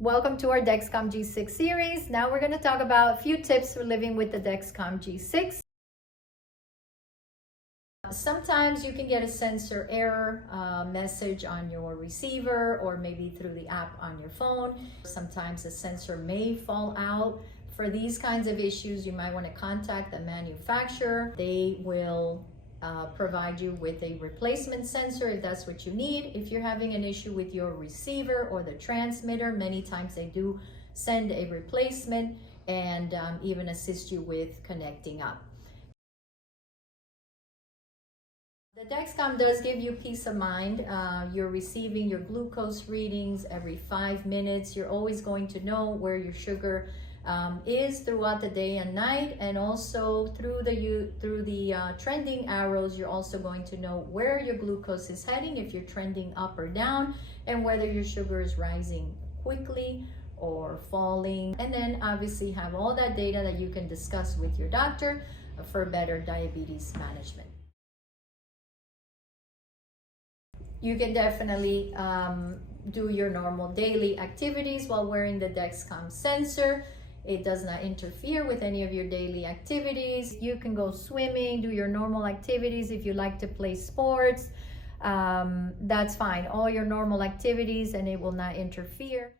Welcome to our Dexcom G6 series. Now we're going to talk about a few tips for living with the Dexcom G6. Sometimes you can get a sensor error message on your receiver or maybe through the app on your phone. Sometimes the sensor may fall out. For these kinds of issues, you might want to contact the manufacturer. They will provide you with a replacement sensor if that's what you need. If you're having an issue with your receiver or the transmitter, many times they do send a replacement and even assist you with connecting up. The Dexcom does give you peace of mind. You're receiving your glucose readings every 5 minutes. You're always going to know where your sugar is throughout the day and night, and also through the trending arrows, you're also going to know where your glucose is heading, if you're trending up or down, and whether your sugar is rising quickly or falling. And then obviously have all that data that you can discuss with your doctor for better diabetes management. You can definitely do your normal daily activities while wearing the Dexcom sensor. It does not interfere with any of your daily activities. You can go swimming, do your normal activities. If you like to play sports, that's fine. All your normal activities, and it will not interfere.